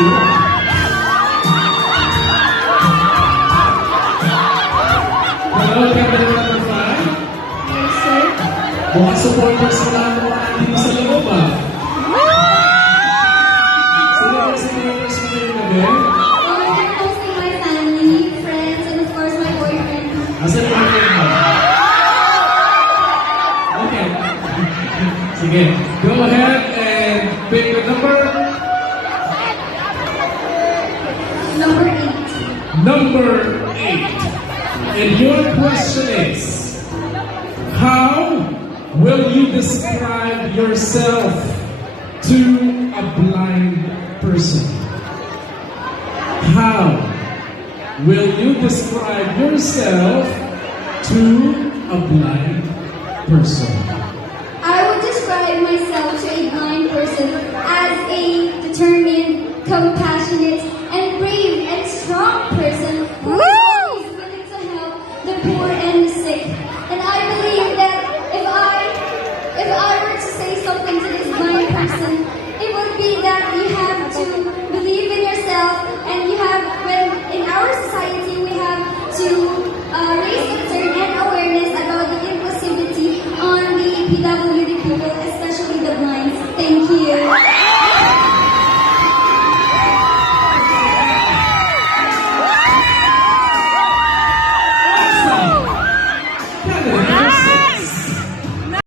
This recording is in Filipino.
you. Hello, camera number 5. Yes, sir. Mukhang supporters na lang mga dito sa loob, ah. Sino ba supporters mo ngayong gabi? I'm hosting my family, friends, and of course my boyfriend. Asan yung boyfriend mo? Okay. Sige, go ahead and pick a number. Number 8. Number 8. And your question is, how will you describe yourself to a blind person? How will you describe yourself to a blind person?